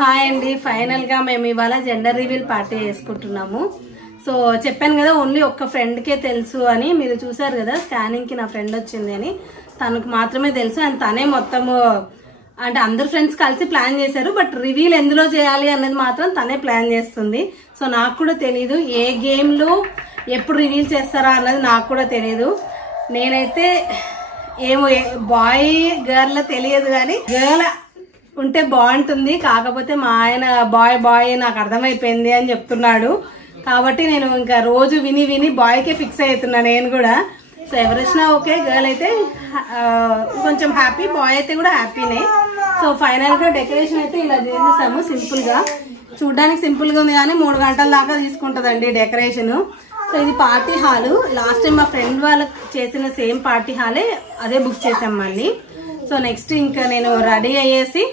Hi అండి. Final గా మేము ఇవాళ జెండర్ రివీల్ పార్టీ చేసుకుంటున్నాము. సో చెప్పాను కదా ఓన్లీ ఒక్క ఫ్రెండ్ కే తెలుసు అని. మీరు చూసారు కదా స్కానింగ్ కి నా ఫ్రెండ్ వచ్చింది అని, తనకు మాత్రమే తెలుసు. అండ్ తనే మొత్తము అంటే అందరు ఫ్రెండ్స్ కలిసి ప్లాన్ చేశారు, బట్ రివీల్ ఎందులో చేయాలి అన్నది మాత్రం తనే ప్లాన్ చేస్తుంది. సో నాకు కూడా తెలీదు ఏ గేమ్ లో ఎప్పుడు రివీల్ చేస్తారా అన్నది నాకు కూడా తెలీదు. నేనైతే ఏమో బాయ్ గర్ల్ తెలియదు కానీ గర్ల్ ఉంటే బాగుంటుంది. కాకపోతే మా ఆయన బాయ్ బాయ్ నాకు అర్థమైపోయింది అని చెప్తున్నాడు. కాబట్టి నేను ఇంకా రోజు విని విని బాయ్కే ఫిక్స్ అవుతున్నా నేను కూడా. సో ఎవరు వచ్చినా ఓకే, గర్ల్ అయితే కొంచెం హ్యాపీ, బాయ్ అయితే కూడా హ్యాపీనే. సో ఫైనల్ గా డెకరేషన్ అయితే ఇలా చేసేసాము. సింపుల్ గా చూడడానికి సింపుల్ గా ఉంది కానీ 3 గంటల దాకా తీసుకుంటదండి డెకరేషన్. సో ఇది పార్టీ హాల్. లాస్ట్ టైం మా ఫ్రెండ్ వాళ్ళకి చేసిన సేమ్ పార్టీ హాలే, అదే బుక్ చేసాం మళ్ళీ. సో నెక్స్ట్ ఇంకా నేను రెడీ అయ్యేసి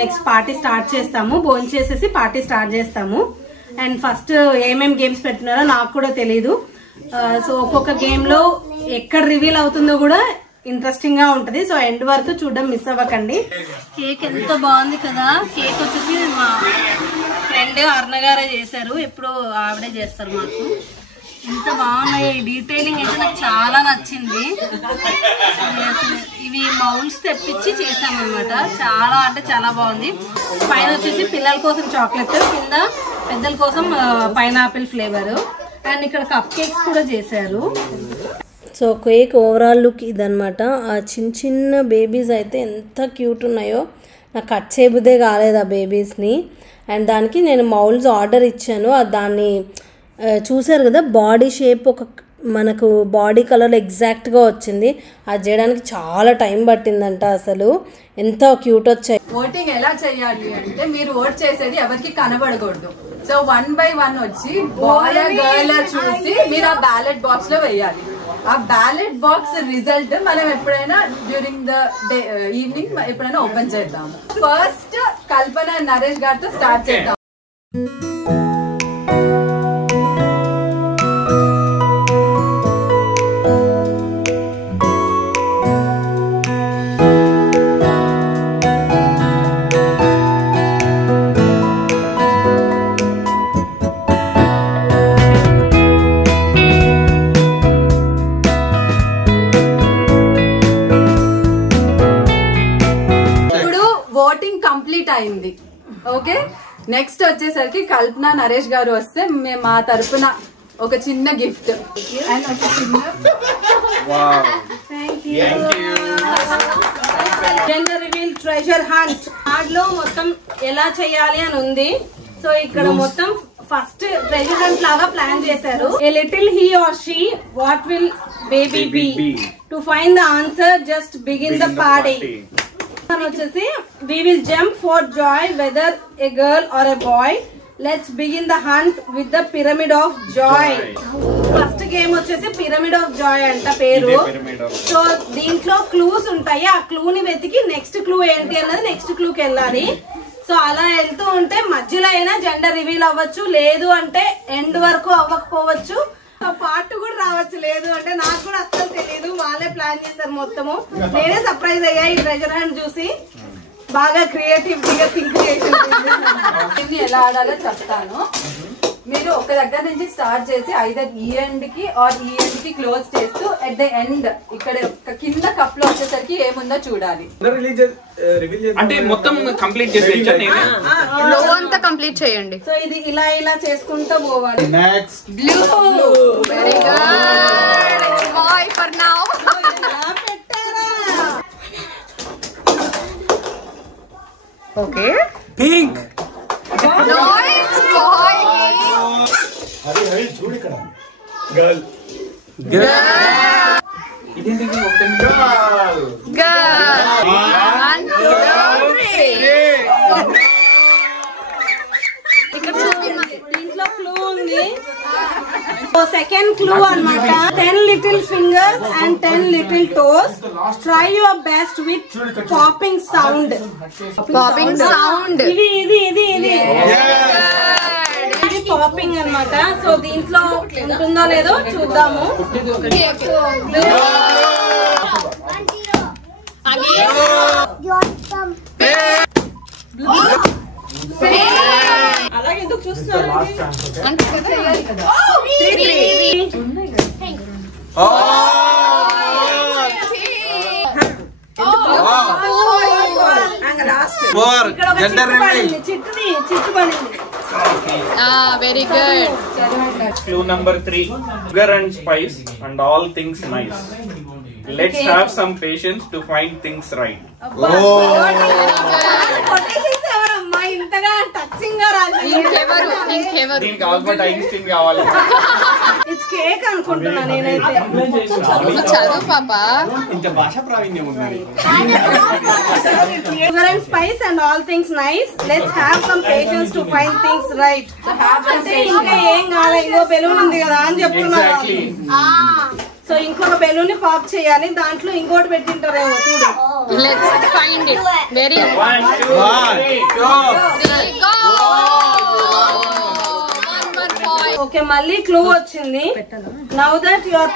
నెక్స్ట్ పార్టీ స్టార్ట్ చేస్తాము. భోజనం చేసేసి పార్టీ స్టార్ట్ చేస్తాము. అండ్ ఫస్ట్ ఏమేమి గేమ్స్ పెడుతున్నారో నాకు కూడా తెలీదు. సో ఒక్కొక్క గేమ్ లో ఎక్కడ రివీల్ అవుతుందో కూడా ఇంట్రెస్టింగ్ గా ఉంటది. సో ఎండ్ వరకు చూడడం మిస్ అవ్వకండి. కేక్ ఎంత బాగుంది కదా. కేక్ వచ్చేసి మా ఫ్రెండ్ అర్ణ గారే చేశారు, ఎప్పుడు ఆవిడే చేస్తారు మాకు. ఎంత బాగున్నాయి, డీటెయిలింగ్ అయితే నాకు చాలా నచ్చింది. ఇవి మౌల్స్ తెప్పించి చేసామన్నమాట. చాలా అంటే చాలా బాగుంది. పైన వచ్చేసి పిల్లల కోసం చాక్లెట్, కింద పెద్దల కోసం పైనాపిల్ ఫ్లేవర్. అండ్ ఇక్కడ కప్ కేక్స్ కూడా చేశారు. సో కేక్ ఓవరాల్ లుక్ ఇదనమాట. ఆ చిన్న చిన్న బేబీస్ అయితే ఎంత క్యూట్ ఉన్నాయో, నాకు కట్ చేయబుద్దే కాలేదు ఆ బేబీస్ని. అండ్ దానికి నేను మౌల్స్ ఆర్డర్ ఇచ్చాను. దాన్ని చూసారు కదా, బాడీ షేప్ ఒక మనకు బాడీ కలర్ ఎగ్జాక్ట్గా వచ్చింది. అది చేయడానికి చాలా టైం పట్టిందంట. అసలు ఎంత క్యూట్ వచ్చాయి. ఓటింగ్ ఎలా చేయాలి అంటే, మీరు ఓట్ చేసేది ఎవరికి కనబడకూడదు. సో 1 by 1 వచ్చి బాయ్ గర్ల్ చూసి మీరు ఆ బ్యాలెట్ బాక్స్ లో వేయాలి. ఆ బ్యాలెట్ బాక్స్ రిజల్ట్ మనం ఎప్పుడైనా డ్యూరింగ్ ద డే ఈవినింగ్ ఎప్పుడైనా ఓపెన్ చేద్దాం. ఫస్ట్ కల్పన నరేష్ గారితో స్టార్ట్ చేద్దాం. కంప్లీట్ అయింది. ఓకే, నెక్స్ట్ వచ్చేసరికి కల్పన నరేష్ గారు వస్తే మేము మా తరపున ఒక చిన్న గిఫ్ట్ అండ్ ఒక చిన్న జెండర్ రివీల్ ట్రెజర్ హంట్. దాంట్లో మొత్తం ఎలా చేయాలి అని ఉంది. సో ఇక్కడ మొత్తం ఫస్ట్ ట్రెజర్ హంట్ లాగా ప్లాన్ చేశారు. A little he or she, what will baby be, to find the answer just begin the party. వచ్చేసి we will jump for joy whether a girl or a boy. Let's begin the hunt with the pyramid of joy. First game వచ్చేసి pyramid of Joy అంట పేరు. So దీంట్లో clues ఉంటాయి. ఆ క్లూని వెతికి next clue ఏంటి అన్నది నెక్స్ట్ క్లూకి వెళ్ళాలి. సో అలా వెళ్తూ ఉంటే మధ్యలో అయినా జెండర్ రివీల్ అవ్వచ్చు, లేదు అంటే ఎండ్ వరకు అవ్వకపోవచ్చు, పార్ట్ కూడా రావచ్చు. లేదు అంటే నాకు కూడా అస్సలు తెలియదు, వాళ్ళే ప్లాన్ చేశారు మొత్తము. నేనే సర్ప్రైజ్ అయ్యా ఈ ట్రెజర్ హంట్ చూసి. బాగా క్రియేటివిటీగా థింక్ చేసి ఎలా ఆడాలో చెప్తాను. మీరు ఒక దగ్గర నుంచి స్టార్ట్ చేసి ఐదర్ ఈ ఎండ్ కి ఆర్ ఈ ఎండ్ కి క్లోజ్ చేస్తూ ఎట్ ద ఎండ్ ఇక్కడ కింద కప్ లో వచ్చేసరికి ఏముందో చూడాలి. అంటే మొత్తం కంప్లీట్ చేసేయచ్చా? లో అంతా కంప్లీట్ చేయండి. సో ఇది ఇలా ఇలా చేసుకుంటూ పోవాలి. Next blue. Very good boy for now. Okay, pink. No it's boy. Hari Hari చూడు ఇక్కడ. గర్ల్. గర్ల్. ఇదేంటి ఒకటే గర్ల్. గర్ల్. 1 2 3. ఇక్కడ దీంట్లో క్లూ ఉంది. సెకండ్ క్లూ అన్నమాట. 10 little fingers and 10 little toes. Try your best with popping sound. Popping sound. ఇది popping అన్నమాట. సో దీంట్లో ఉంటుందో లేదో చూద్దాము. Again. చూస్తున్నారు అంటే కదా. చిట్టు పడింది. Very good. Clue number 3. Sugar and spice and all things nice. Let's have some patience to find things right. ఎవరమ్మా ఇంతగా టచింగ్ గా రాజు? ఇంకెవరు? దీనికి ఆల్బర్ట్ ఐన్స్టీన్ కావాలి. ఇట్స్ కేక్ అనుకుంటున్నా నేనైతే. చదువు పాప. ఇంత భాష ప్రావీణ్యం ఉంది. Sugar and spice and all things nice. Let's have some patience to find things right. అంటే ఇంకా ఏం కావాలి, ఇంకో బెలూన్ ఉంది కదా అని చెప్తున్నారు. సో ఇంకొక బెలూన్ ని పాప్ చేయాలి, దాంట్లో ఇంకోటి పెట్టింటారేమో చూడు. Let's find it. Very 1 2 3 go. Okay, మళ్ళీ క్లూ వచ్చింది. Now that you are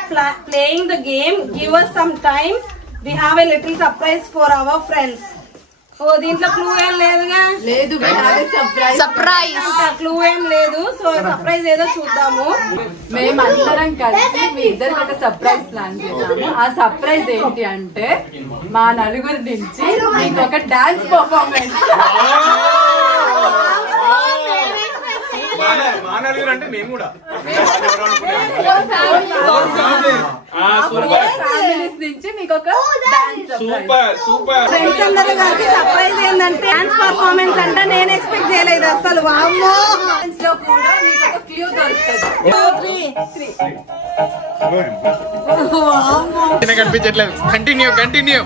playing the game, give us some time. We have a little surprise for our friends. ఓ దీంట్లో క్లూ ఏం లేదుగా? లేదు, సర్ప్రైజ్. క్లూ ఏం లేదు. సో సర్ప్రైజ్ ఏదో చూద్దాము. మేమందరం కలిసి మీ ఇద్దరికి ఒక సర్ప్రైజ్ ప్లాన్ చేసాము. ఆ సర్ప్రైజ్ ఏంటి అంటే మా నలుగురి నుంచి మీకు ఒక డాన్స్ పర్ఫార్మెన్స్. మానవులు అంటే మేము కూడా ఫ్యామిలీస్ నుంచి మీకు ఒక డాన్స్ సూపర్ సూపర్. ఫ్రెండ్స్ అందరూ కలిసి సర్ప్రైజ్ ఏంటంటే డాన్స్ పర్ఫార్మెన్స్ అంటే నేను ఎక్స్పెక్ట్ చేయలేదు అసలు. వామ్మో, లో కూడా మీకు ఒక క్లూ దొరుకుతుంది. కనిపించట్లేదు. Continue continue.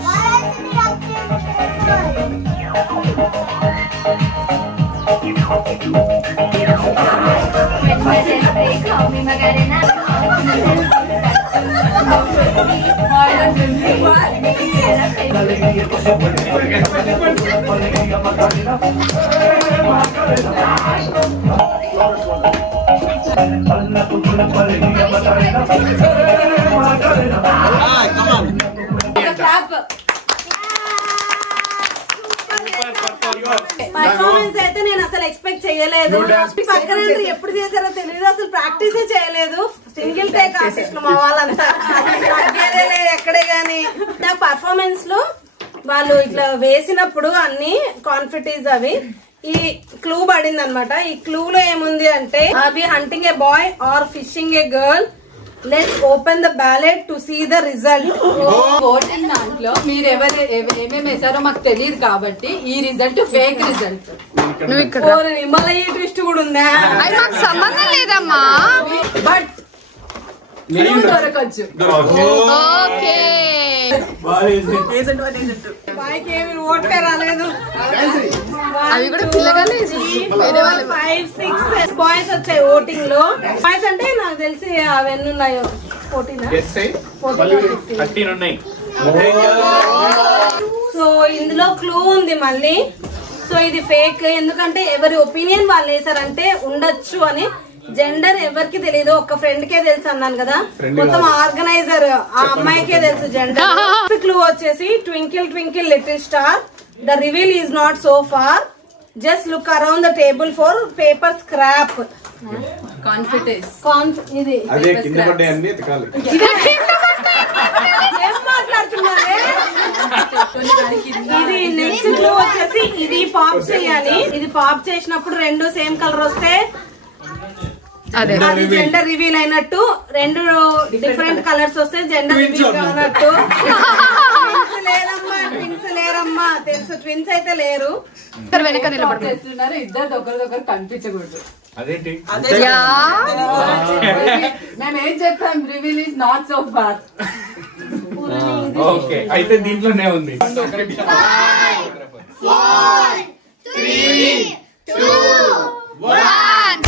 పర్ఫార్మెన్స్ అయితే నేను అసలు ఎక్స్పెక్ట్ చేయలేదు. పక్కన ఎప్పుడు చేశారో తెలియదు, అసలు ప్రాక్టీసే చేయలేదు. సింగిల్ టేక్ ఆర్టిస్టులు మా వాళ్ళంతా, ఎక్కడే గానీ. నాకు పర్ఫార్మెన్స్ లో వాళ్ళు ఇట్లా వేసినప్పుడు అన్ని కాన్ఫిడెన్స్ అవి ఈ క్లూ పడింది అనమాట. ఈ క్లూ లో ఏముంది అంటే అవి hunting a boy or fishing a girl. Let's open the ballot to see the result. Voting దాంట్లో మీరు ఏమేమి వేసారో మాకు తెలియదు కాబట్టి ఈ result fake result. Himalaya twist కూడా ఉందా? అది మాకు సంబంధం లేదమ్మా. బట్ దొరకచ్చు. ఓకే. బాయ్కి ఏమి ఓట్లే రాలేదు. అవి కూడా పిల్లగానే 5 6 బాయ్స్ వచ్చాయి ఓటింగ్ లో. బాయ్స్ అంటే నాకు తెలిసి అవన్నీ ఉన్నాయో 13 ఉన్నాయి. సో ఇందులో క్లూ ఉంది మళ్ళీ. సో ఇది ఫేక్, ఎందుకంటే ఎవరి ఒపీనియన్ వాళ్ళు వేసారంటే ఉండొచ్చు అని. జెండర్ ఎవరికి తెలియదు, ఒక ఫ్రెండ్ కే తెలుసు అన్నాను కదా. మొత్తం ఆర్గనైజర్ ఆ అమ్మాయికే తెలుసు జెండర్. క్లూ వచ్చేసి twinkle twinkle little star, the reveal is not so far, just look around the table for paper scrap. Confidence ఇది అదే కింద పడ్డే అన్ని ఎతకాలి. ఏం మాట్లాడుతున్నారే? ఇది నెక్స్ట్ క్లూ వచ్చేసి ఇది పాప్ చేయాలి. ఇది పాప్ చేసినప్పుడు రెండు సేమ్ కలర్ వస్తే అది జెండర్ రివీల్ అయినట్టు. రెండు డిఫరెంట్ కలర్స్ వస్తే జెండర్ రివీల్ అన్నట్టు. ట్విన్స్ లేరమ్మా, ట్విన్స్ లేరమ్మా. తెలుసు, ట్విన్స్ అయితే లేరు. వెనక చేస్తున్నారు. ఇద్దరు ఒకరిదొకరు కనిపించకూడదు. అదేంటి? మేము ఏం చెప్పాం, reveal is not so far. Okay, అయితే దీంట్లోనే ఉంది. 4 3 2 1.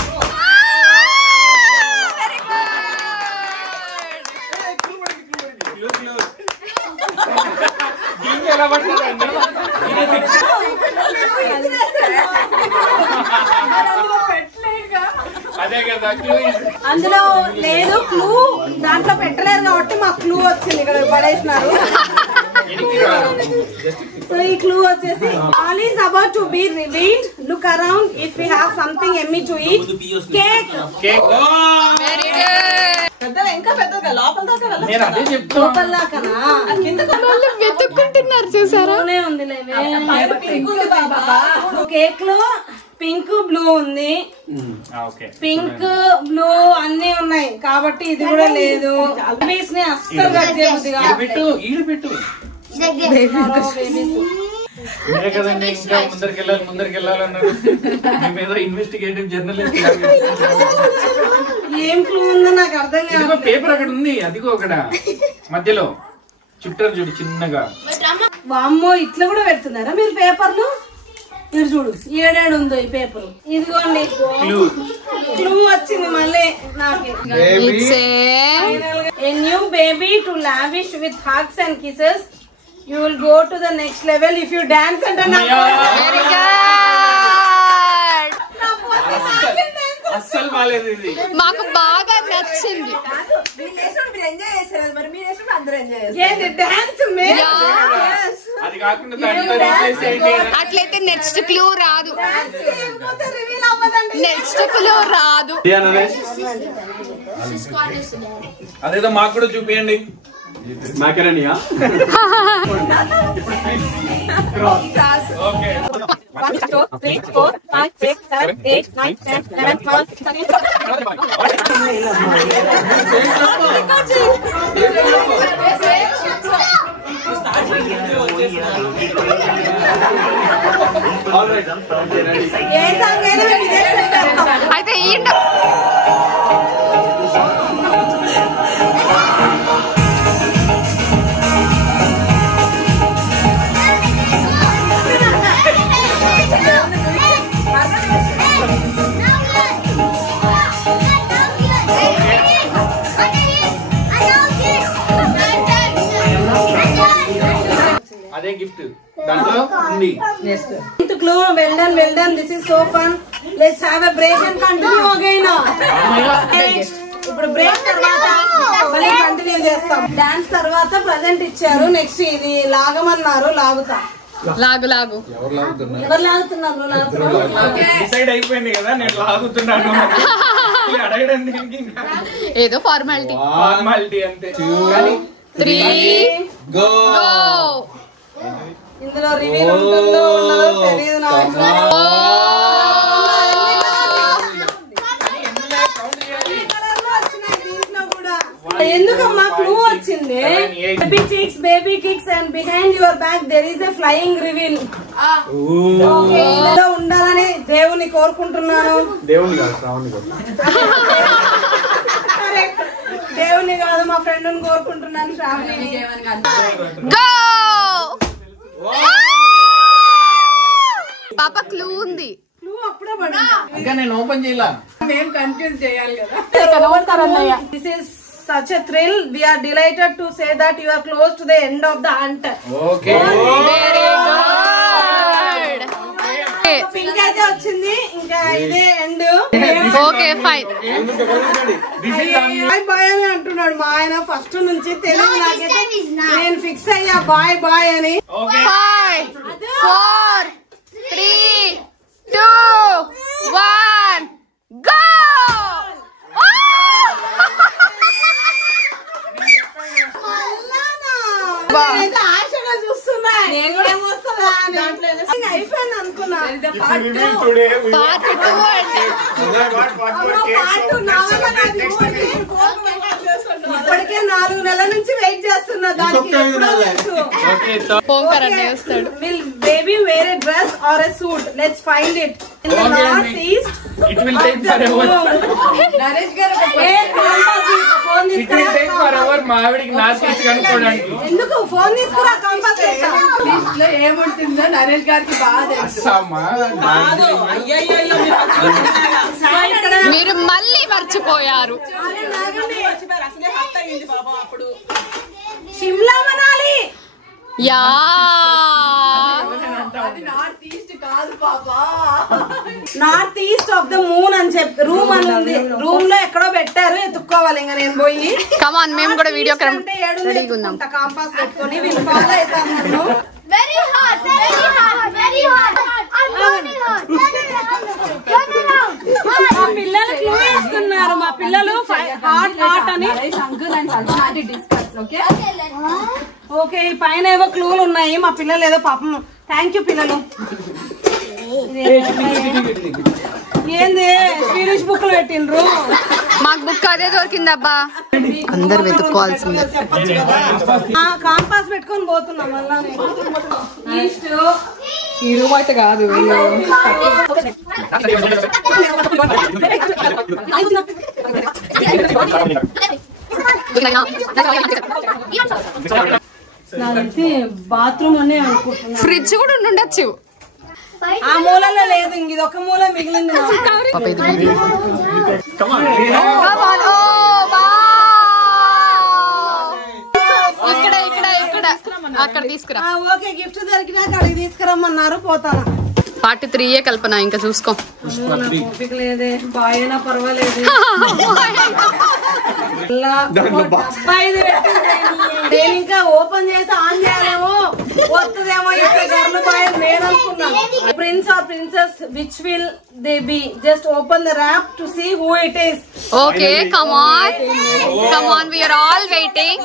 ఎలా పడుతుందండి? అదే కదా క్లూ. అందులో లేదు క్లూ, దాంట్లో పెట్టలేరు కాబట్టి మాకు క్లూ వచ్చింది. ఇక్కడ పడేసినారు. సో ఈ క్లూ వచ్చేసి all is about to be revealed, look look around. If we have something yummy to eat, cake. Cake. Very good. నేను అదే చెప్తాను. లోపల దాకానా? వాళ్ళు వెతుక్కుంటున్నారు చూసారా? లోనే ఉందిలే. కేక్ లో పింక్ బ్లూ ఉంది. పింక్ బ్లూ అన్ని ఉన్నాయి కాబట్టి ఇది కూడా లేదు. బేబీస్ ని అస్సలు కట్ చేయబుద్ది కాదు. మీరే కదండి ఇంకా ముందరికెళ్ళాలన్నారు. మేమేదో ఇన్వెస్టిగేటివ్ జర్నలిస్ట్. ఏం క్లూ ఉందో నాకు అర్థం కాదు. పేపర్ అక్కడ ఉంది, అదిగో అక్కడ మధ్యలో చుట్టారు చూడు చిన్నగా. వామ్మో ఇట్లా కూడా పెడుతున్నారా మీరు పేపర్లు? మీరు చూడు ఏడాడు ఉందో ఈ పేపర్. ఇదిగోండి క్లూ వచ్చింది మళ్ళీ నాకు. It's A new baby to lavish with hugs and kisses. You will go to the next level if you dance and very good. అస్సలు బాలేదు ఇది. మాకు బాగా నచ్చింది. అది కాకుండా దాంట్లో replace అయ్యింది. అట్లయితే నెక్స్ట్ క్లూ రాదు. నెక్స్ట్ క్లూ రాదు. అదేదో మాకు కూడా చూపియండి. మాకరణియా ఓకే 1 2 3 4 5 6 7 8 9 10 11 అయితే ఈ అదే గిఫ్ట్ దాంట్లో ఉంది. Clue, well done. This is so fun. Let's have a break and continue again. ఇప్పుడు బ్రేక్ తర్వాత మళ్ళీ కంటిన్యూ చేస్తాం. డాన్స్ తర్వాత ప్రెజెంట్ ఇచ్చారు. నెక్స్ట్ ఇది లాగమన్నారు, లాగుతా. లాగు ఎవరు లాగుతున్నారు? డిసైడ్ అయిపోయింది కదా, నేను లాగుతున్నాను. అడగడం దీనికి ఏదో ఫార్మాలిటీ అంతే. 3 గో. ఇందులో రివీల్ ఉంటుందో ఉండదో తెలియదు నాకు. ఎందుకమ్మా క్లూ వచ్చింది? Baby kicks and behind your back there is a flying reveal. ఇలా ఉండాలని దేవుని కోరుకుంటున్నాను. దేవుని కాదు, శ్రావణి కాదు. దేవుని కాదు, మా ఫ్రెండ్ కోరుకుంటున్నాను, శ్రావణి. పాప క్లూ ఉంది. క్లూ అప్పుడే పడు. ఇంకా నేను ఓపెన్ చేయాల. మేము కన్ఫ్యూజ్ చేయాలి కదా. This is such a thrill. We are delighted to say that you are close to the end of the hunt. Okay very good. Pink అయితే వచ్చింది, ఇంకా ఇదే end. Okay fine. Boy boy అని అంటున్నాడు మా ఆయన ఫస్ట్ నుంచి. తెలియదు నాకైతే. నేను ఫిక్స్ అయ్యా బాయ్ బాయ్ అని. 5 4 3 2 1 గో. నేనైతే ఆశగా చూస్తున్నా నేను కూడా ఏమొస్తుందా అని. అయిపోయింది అనుకున్నా. పార్ట్ 2 అంటే ఇప్పటికే 4 నెలల నుంచి వెయిట్ చేస్తున్నా దానికి. పోకర్ అంటే వస్తాడు. Will baby wear a dress or a suit? Let's find it. In the northeast. It will take forever. Naresh గారు It will take forever. మా ఆవిడికి నార్త్ ఈస్ట్ కనుక్కోవడానికి. ఎందుకు ఫోన్ తీసుకురా కంపాస్ లిస్ట్ లో ఏముంటుందో నరేష్ గారికి బాగా తెలుసు. అస్సామా మీరు మళ్ళీ మర్చిపోయారు. షిమ్లా మనాలి. యా అది నార్త్ ఈస్ట్ కాదు పాపా. North east of the moon అని చెప్పి రూమ్ అని ఉంది. రూమ్ లో ఎక్కడో పెట్టారు, ఎత్తుక్కోవాలి. ఇంకా నేను పోయి కమ్ ఆన్, మేము కూడా వీడియో కంపాస్ పెట్టుకొని వీళ్ళు ఫాలో అవుతాను. Very hot. Very hot. Very hot. I'm very hot. Turn around. మా పిల్లలు క్లూ ఇస్తున్నారు. మా పిల్లలు హాట్ హాట్ అని. Uncle and personality discuss. Okay okay ఈ పైన ఏవో క్లూలు ఉన్నాయి. మా పిల్లలు ఏదో పాపం. థ్యాంక్ యూ పిల్లలు. ఏంది స్వీడిష్ బుక్లు పెట్టిండ్రు. మాకు బుక్ అదే దొరికిందబ్బా. అందరు వెతుక్కోవాల్సిందే. కాంపాస్ పెట్టుకొని పోతున్నాం మళ్ళా. ఈస్ట్ ఈ రూమ్ అయితే కాదు. నాకు తెలిసి బాత్రూమ్ అనే అనుకుంటున్నా. ఫ్రిడ్జ్ కూడా ఉండొచ్చు. ఆ మూలలో లేదు. ఇంక ఇది ఒక మూల మిగిలింది. ఇక్కడ ఇక్కడ ఇక్కడ అక్కడ తీసుకురా. ఓకే గిఫ్ట్ దొరికినాక అడిగి తీసుకురమ్మన్నారు. పోతాను. పార్ట్ 3 కల్పన. ఇంకా చూసుకో. ఓపిక లేదే. బాయ్ అయినా పర్వాలేదు. నేను ఇంకా ఓపెన్ చేసి ఆన్ చేయాలేమో వస్తుందేమో. ఇక్కడ గర్ల్ బాయ్ నేను అనుకున్నాను. Prince or princess which will they be. Just open the wrap to see who it is. Okay come on come on. We are all waiting.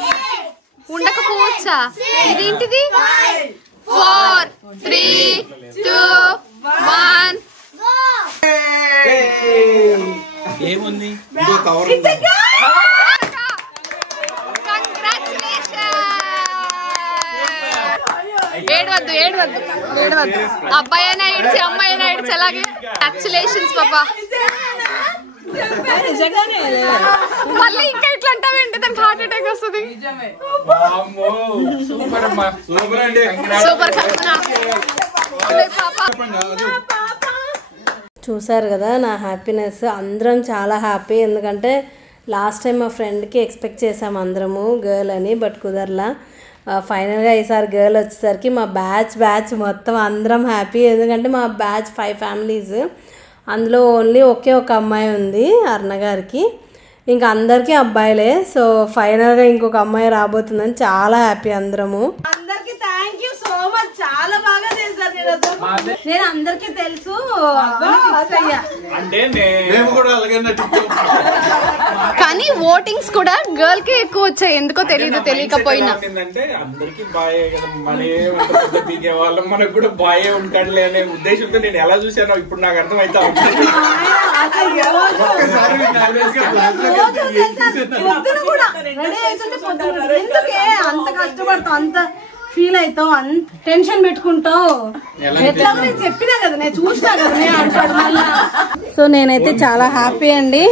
ఉండకపోవచ్చా? ఇదేంటిది? 4 3 2 1. ఏముంది? ఏడవద్దు ఏడవద్దు ఏడవద్దు. అబ్బాయి అయినా ఏడ్చి అమ్మాయి అయినా ఏడ్చి అలాగే. కంగ్రాచులేషన్స్ పాపా. మళ్ళీ ఇంకా ఇట్లా అంటావేంటి? దానికి హార్ట్ అటాక్ వస్తుంది. సూపర్ చూసారు కదా నా హ్యాపీనెస్. అందరం చాలా హ్యాపీ. ఎందుకంటే లాస్ట్ టైం మా ఫ్రెండ్కి ఎక్స్పెక్ట్ చేసాము అందరము గర్ల్ అని. బట్ కుదరలా. ఫైనల్గా ఈసారి గర్ల్ వచ్చేసరికి మా బ్యాచ్ మొత్తం అందరం హ్యాపీ. ఎందుకంటే మా బ్యాచ్ 5 ఫ్యామిలీస్. అందులో ఓన్లీ ఒకే ఒక అమ్మాయి ఉంది అర్ణ గారికి. ఇంకా అందరికీ అబ్బాయిలే. సో ఫైనల్గా ఇంకొక అమ్మాయి రాబోతుందని చాలా హ్యాపీ అందరము. అందరికి థ్యాంక్ యూ సో మచ్. చాలా బాగా చేశారు. నేను అందరికీ తెలుసు. కానీ ఓటింగ్స్ కూడా గర్ల్ కి ఎక్కువ వచ్చాయి. ఎందుకో తెలియదు. తెలియకపోయినా అందరికి బాయ్ దిగే వాళ్ళం మనకు కూడా బాయే ఉంటాడులే అనే ఉద్దేశంతో నేను ఎలా చూసానో ఇప్పుడు నాకు అర్థమైతే అంత కష్టపడతావు, అంత ఫీల్ అవుతావు, అంత టెన్షన్ పెట్టుకుంటావు. ఎట్లా నేను చెప్పినా కదా, నేను చూసినా కదా అంటాడు మళ్ళా. సో నేనైతే చాలా హ్యాపీ అండి.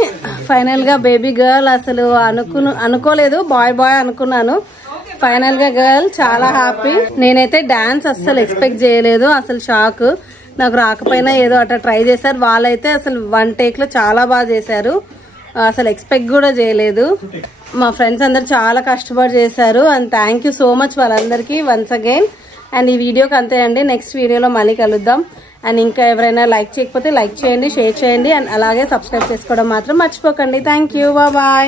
ఫైనల్ గా బేబీ గర్ల్. అసలు అనుకోలేదు. బాయ్ అనుకున్నాను. ఫైనల్ గా గర్ల్. చాలా హ్యాపీ. నేనైతే డాన్స్ అస్సలు ఎక్స్పెక్ట్ చేయలేదు. అసలు షాక్. నాకు రాకపోయినా ఏదో అట్లా ట్రై చేశారు. వాళ్ళైతే అసలు 1 టేక్ లో చాలా బాగా చేశారు. అసలు ఎక్స్పెక్ట్ కూడా చేయలేదు. మా ఫ్రెండ్స్ అందరు చాలా కష్టపడి చేశారు. And thank you so much వాళ్ళందరికీ వన్స్ అగైన్. అండ్ ఈ వీడియోకి అంతే అండి. నెక్స్ట్ వీడియోలో మళ్ళీ కలుద్దాం. అండ్ ఇంకా ఎవరైనా లైక్ చేయకపోతే లైక్ చేయండి, షేర్ చేయండి. అండ్ అలాగే సబ్స్క్రైబ్ చేసుకోవడం మాత్రం మర్చిపోకండి. Thank you. బాయ్.